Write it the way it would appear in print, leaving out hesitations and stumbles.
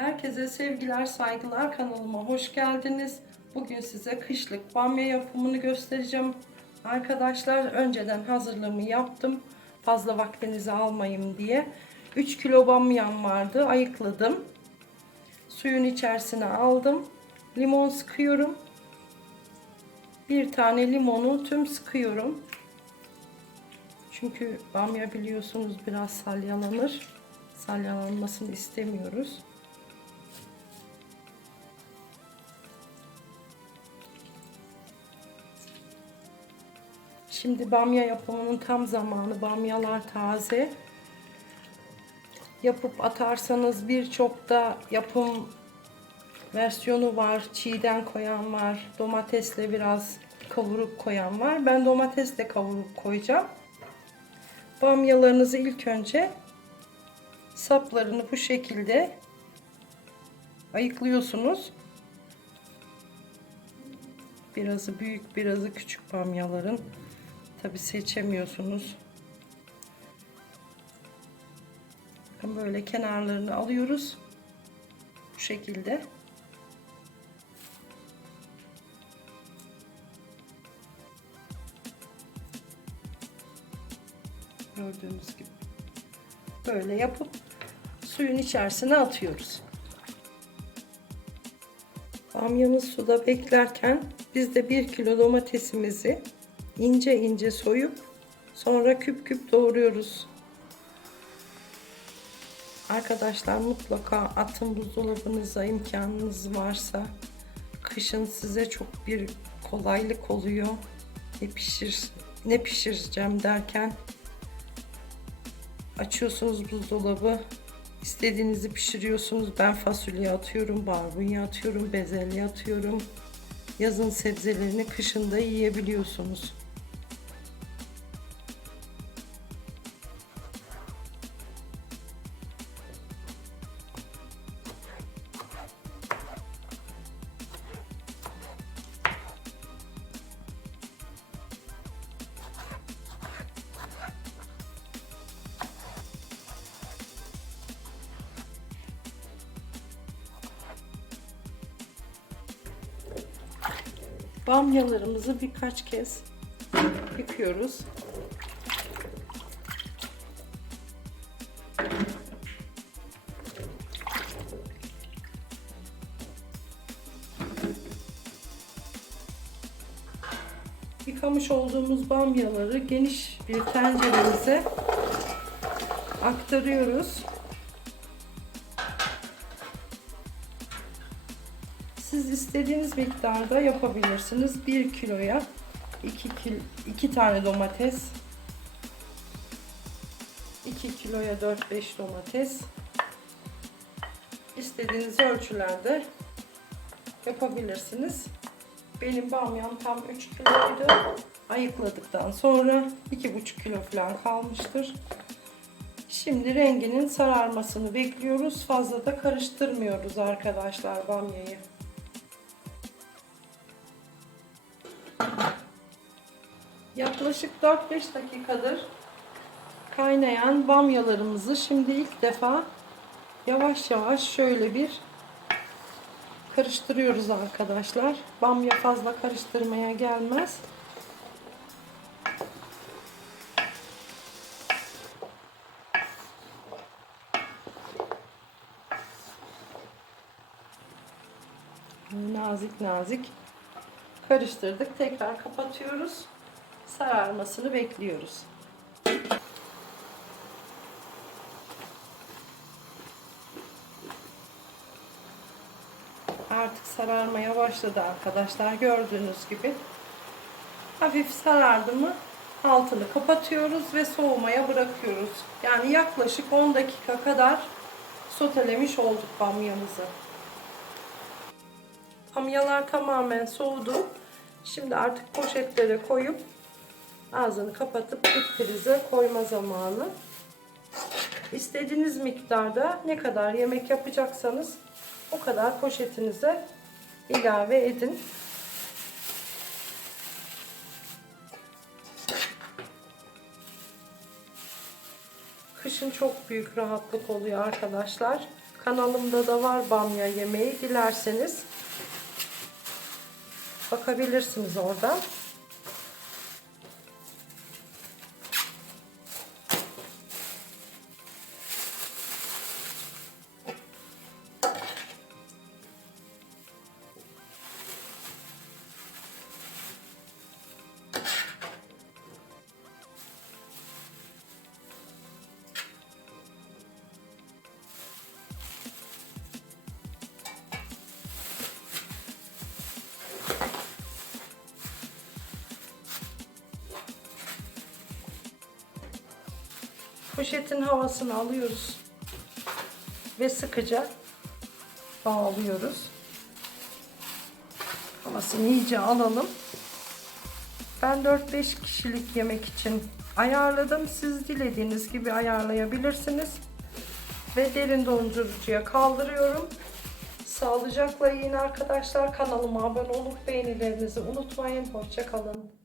Herkese sevgiler, saygılar, kanalıma hoş geldiniz. Bugün size kışlık bamya yapımını göstereceğim. Arkadaşlar önceden hazırlığımı yaptım. Fazla vaktinizi almayayım diye. 3 kilo bamyam vardı. Ayıkladım. Suyun içerisine aldım. Limon sıkıyorum. Bir tane limonu tüm sıkıyorum. Çünkü bamya biliyorsunuz biraz salyalanır. Salyalanmasını istemiyoruz. Şimdi bamya yapımının tam zamanı. Bamyalar taze. Yapıp atarsanız birçok da yapım versiyonu var. Çiğden koyan var. Domatesle biraz kavurup koyan var. Ben domatesle kavurup koyacağım. Bamyalarınızı ilk önce saplarını bu şekilde ayıklıyorsunuz. Birazı büyük, birazı küçük bamyaların. Tabi seçemiyorsunuz. Bakın böyle kenarlarını alıyoruz. Bu şekilde. Gördüğünüz gibi. Böyle yapıp suyun içerisine atıyoruz. Bamyamız suda beklerken biz de 1 kilo domatesimizi ince ince soyup sonra küp küp doğruyoruz. Arkadaşlar mutlaka atın buzdolabınıza, imkanınız varsa. Kışın size çok bir kolaylık oluyor. Ne pişireceğim derken açıyorsunuz buzdolabı, istediğinizi pişiriyorsunuz. Ben fasulye atıyorum, barbunya atıyorum, bezelye atıyorum. Yazın sebzelerini kışın da yiyebiliyorsunuz. Bamyalarımızı birkaç kez yıkıyoruz. Yıkamış olduğumuz bamyaları geniş bir tenceremize aktarıyoruz. Siz istediğiniz miktarda yapabilirsiniz. 1 kiloya 2 tane domates, 2 kiloya 4-5 domates, istediğiniz ölçülerde yapabilirsiniz. Benim bamyam tam 3 kiloydu. Ayıkladıktan sonra 2,5 kilo falan kalmıştır. Şimdi renginin sararmasını bekliyoruz. Fazla da karıştırmıyoruz arkadaşlar bamyayı. Yaklaşık 4-5 dakikadır kaynayan bamyalarımızı şimdi ilk defa yavaş yavaş şöyle bir karıştırıyoruz arkadaşlar. Bamya fazla karıştırmaya gelmez. Nazik nazik karıştırdık. Tekrar kapatıyoruz. Sararmasını bekliyoruz. Artık sararmaya başladı arkadaşlar. Gördüğünüz gibi. Hafif sarardı mı altını kapatıyoruz ve soğumaya bırakıyoruz. Yani yaklaşık 10 dakika kadar sotelemiş olduk bamyamızı. Bamyalar tamamen soğudu. Şimdi artık poşetlere koyup ağzını kapatıp prize koyma zamanı. İstediğiniz miktarda ne kadar yemek yapacaksanız o kadar poşetinize ilave edin. Kışın çok büyük rahatlık oluyor arkadaşlar. Kanalımda da var bamya yemeği. Dilerseniz bakabilirsiniz orada. Poşetin havasını alıyoruz ve sıkıca bağlıyoruz. Havasını iyice alalım. Ben 4-5 kişilik yemek için ayarladım. Siz dilediğiniz gibi ayarlayabilirsiniz. Ve derin dondurucuya kaldırıyorum. Sağlıcakla yiyin arkadaşlar. Kanalıma abone olup beğenilerinizi unutmayın. Hoşça kalın.